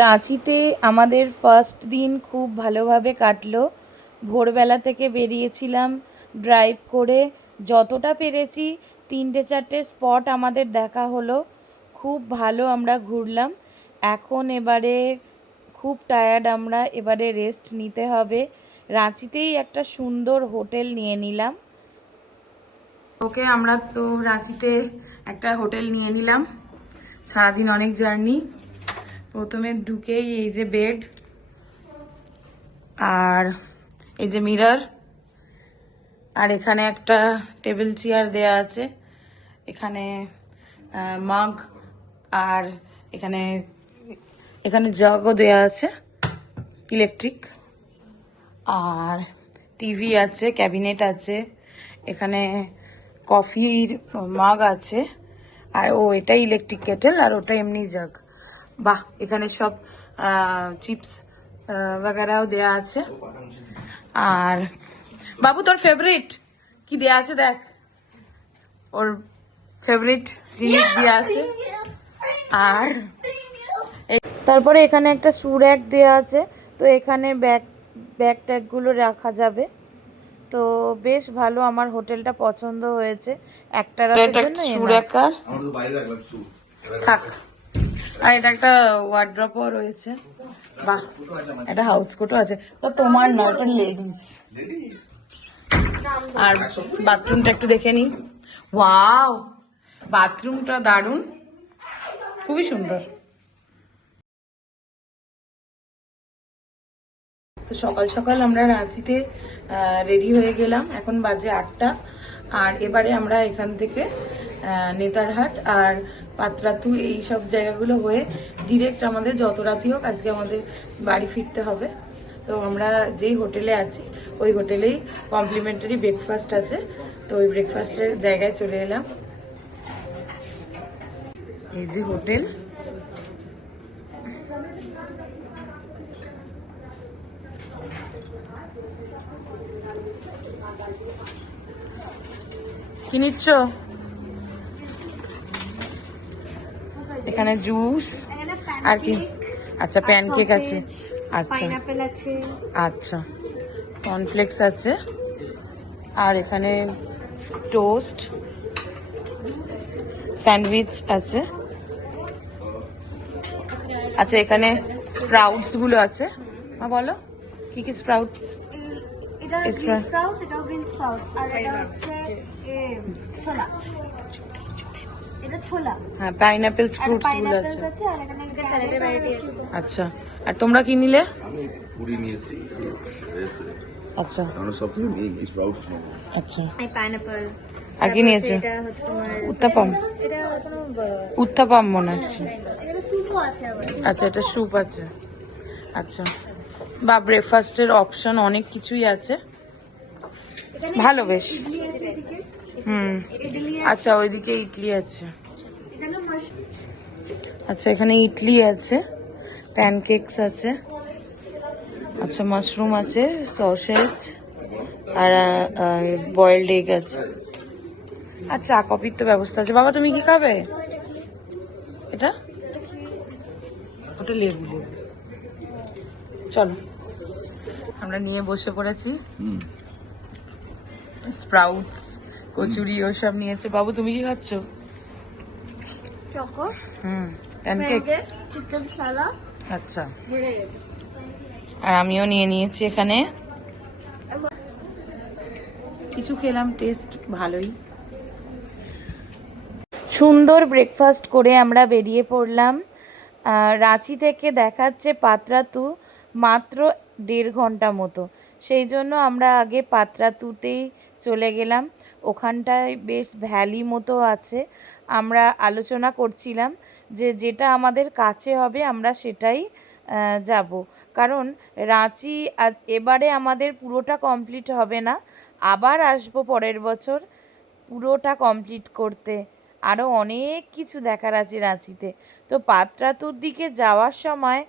রাঁচিতে আমাদের ফার্স্ট দিন খুব ভালোভাবে কাটলো। ভোরবেলা থেকে বেরিয়েছিলাম ড্রাইভ করে, যতটা পেরেছি 3-4টে স্পট আমাদের দেখা হলো। খুব ভালো আমরা ঘুরলাম। এখন এবারে খুব টায়ার্ড আমরা, এবারে রেস্ট নিতে হবে। রাঁচিতেই একটা সুন্দর হোটেল নিয়ে নিলাম। ওকে, আমরা তো রাঁচিতে একটা হোটেল নিয়ে নিলাম। সারাদিন অনেক জার্নি। প্রথমে ঢুকেই এই যে বেড, আর এই যে মিরর, আর এখানে একটা টেবিল চেয়ার দেয়া আছে। এখানে মাগ, আর এখানে এখানে জগও দেয়া আছে ইলেকট্রিক, আর টিভি আছে, ক্যাবিনেট আছে, এখানে কফির মাগ আছে, আর এটা ইলেকট্রিক কেটেল, আর ওটা এমনি জাগ। বাহ, এখানে সব চিপস বাগেরাও দেয়া আছে। আর বাবু, তোর ফেভারিট কি দেয়া আছে দেখ, ওর ফেভারিট জিনিস দেয়া আছে। আর তারপরে এখানে একটা শু র্যাক দেওয়া আছে, তো এখানে ব্যাগ ট্যাগগুলো রাখা যাবে। তো বেশ ভালো, আমার হোটেলটা পছন্দ হয়েছে। একটা রাতের জন্য শু র্যাক থাক। আর এটা একটা ওয়ার্ড্রপও রয়েছে। বাহ, একটা হাউস কোটও আছে। ওটা তোমার না, এটা লেডিস। আর বাথরুমটা একটু দেখে নিই। ওয়াও, বাথরুমটা দারুণ, খুবই সুন্দর। তো সকাল সকাল আমরা রাঁচিতে রেডি হয়ে গেলাম। এখন বাজে 8টা। আর এবারে আমরা এখান থেকে নেতারহাট আর পাত্রাতু এই সব জায়গাগুলো হয়ে ডিরেক্ট আমাদের যত রাতি হোক আজকে আমাদের বাড়ি ফিরতে হবে। তো আমরা যেই হোটেলে আছি ওই হোটেলেই কমপ্লিমেন্টারি ব্রেকফাস্ট আছে, তো ওই ব্রেকফাস্টের জায়গায় চলে এলাম। এই যে হোটেল, কি নিচ্ছ? এখানে জুস আর কি? আচ্ছা, প্যানকেক আছে। আচ্ছা আচ্ছা, কর্নফ্লেক্স আছে, আর এখানে টোস্ট, স্যান্ডউইচ আছে। আচ্ছা, এখানে স্প্রাউটস গুলো আছে। মা বলো কি কি স্প্রাউটস? হ্যাঁ, পাইনাপেল ফ্রুটস গুলো আছে। আচ্ছা, আর তোমরা কি নিলে? আচ্ছা আচ্ছা, আর কি নিয়েছো? উত্তাপাম, উত্তাপাম মনে হচ্ছে। আচ্ছা, এটা স্যুপ আছে। আচ্ছা, বা ব্রেকফাস্টের অপশন অনেক কিছুই আছে, ভালো বেশ। আচ্ছা, ওইদিকে ইডলি আছে। আচ্ছা, এখানে ইডলি আছে, প্যানকেকস আছে, আচ্ছা মাশরুম আছে, সসেজ, আর বয়েলড এগ আছে। আর চা কফির তো ব্যবস্থা আছে। বাবা, তুমি কি খাবে? এটা ওটা লেবু লেবু। চলো, আমরা নিয়ে বসে পড়েছি। স্প্রাউটস, কচুরি ওসব নিয়েছে। বাবু, তুমি কি খাচ্ছ? প্যানকেকস। আচ্ছা, আর আমিও নিয়ে নিয়েছি এখানে কিছু, খেলাম, টেস্ট ভালোই। সুন্দর ব্রেকফাস্ট করে আমরা বেরিয়ে পড়লাম। রাঁচি থেকে দেখাচ্ছে পাত্রাতু মাত্র 1.5 ঘন্টা মতো, সেই জন্য আমরা আগে পাত্রাতুতেই চলে গেলাম। ওখানটায় বেশ ভ্যালি মতো আছে। আমরা আলোচনা করছিলাম যে যেটা আমাদের কাছে হবে আমরা সেটাই যাব, কারণ রাঁচি এবারে আমাদের পুরোটা কমপ্লিট হবে না, আবার আসবো পরের বছর পুরোটা কমপ্লিট করতে। আরও অনেক কিছু দেখার আছে রাঁচিতে। তো পাত্রাতুর দিকে যাওয়ার সময়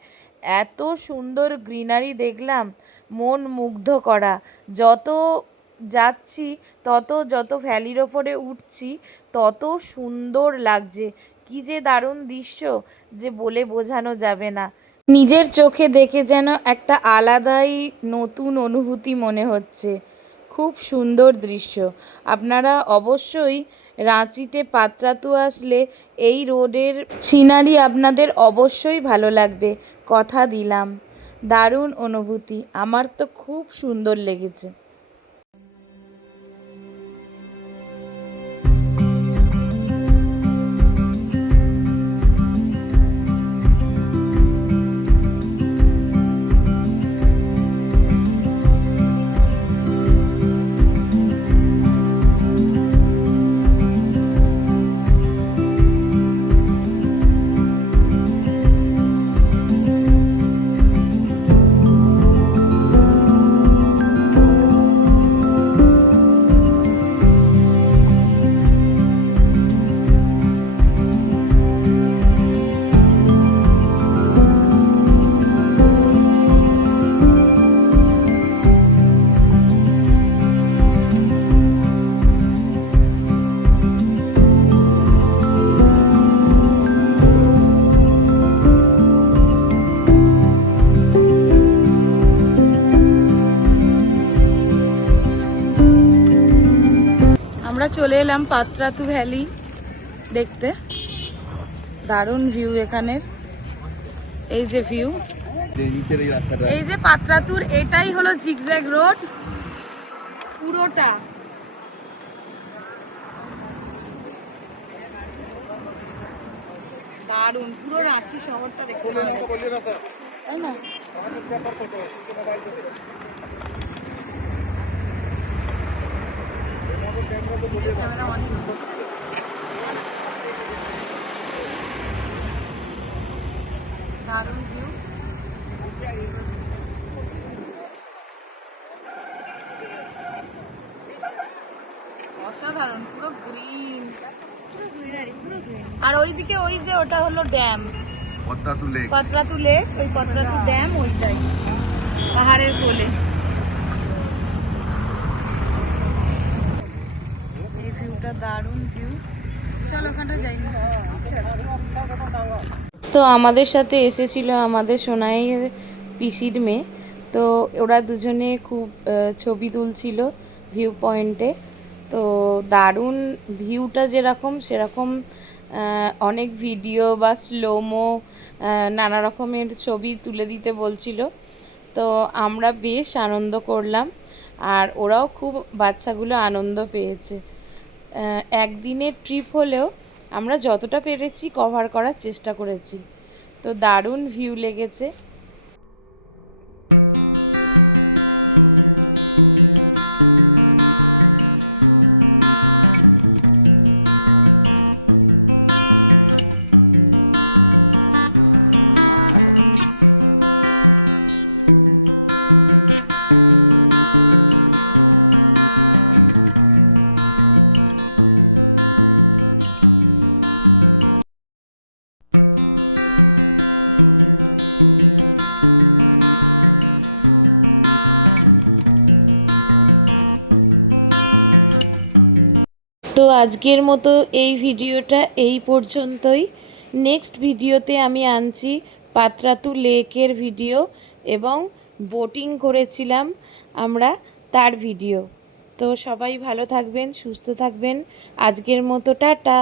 এত সুন্দর গ্রিনারি দেখলাম, মন মুগ্ধ করা। যত যাচ্ছি যত ভ্যালির ওপরে উঠছি তত সুন্দর লাগছে। কি যে দারুণ দৃশ্য যে বলে বোঝানো যাবে না। নিজের চোখে দেখে যেন একটা আলাদাই নতুন অনুভূতি মনে হচ্ছে। খুব সুন্দর দৃশ্য। আপনারা অবশ্যই রাঁচিতে পাতরাতু আসলে এই রোডের সিনারি আপনাদের অবশ্যই ভালো লাগবে, কথা দিলাম। দারুণ অনুভূতি, আমার তো খুব সুন্দর লেগেছে। আমরা চলে এলাম পাতরাতু ভ্যালি দেখতে। দারুণ ভিউ এখানের। এই যে ভিউ, এই যে পাতরাতুর এটাই হলো জিগজ্যাগ রোড পুরোটা। দারুণ, পুরো রাঁচি শহরটা দেখতে তাই না? আর ওইদিকে ওই যে ওটা হলো ড্যাম পাতরাতু লেক, ওই পাতরাতু ড্যাম ওইটাই পাহাড়ের কোলে। এই ভিউটা দারুণ ভিউ। চলো ওখানটা যাই। তো আমাদের সাথে এসেছিল আমাদের সোনাইয়ের পিসির মেয়ে। তো ওরা দুজনে খুব ছবি তুলছিল ভিউ পয়েন্টে। তো দারুণ ভিউটা যেরকম সেরকম অনেক ভিডিও বা স্লোমো নানা রকমের ছবি তুলে দিতে বলছিল। তো আমরা বেশ আনন্দ করলাম, আর ওরাও খুব, বাচ্চাগুলো আনন্দ পেয়েছে। একদিনের ট্রিপ হলেও আমরা যতটা পেরেছি কভার করার চেষ্টা করেছি। তো দারুণ ভিউ লেগেছে। তো আজকের মতো এই ভিডিওটা এই পর্যন্তই। নেক্সট ভিডিওতে আমি আনছি পাতরাতু লেকের ভিডিও এবং বোটিং করেছিলাম আমরা তার ভিডিও। তো সবাই ভালো থাকবেন, সুস্থ থাকবেন। আজকের মতো টাটা।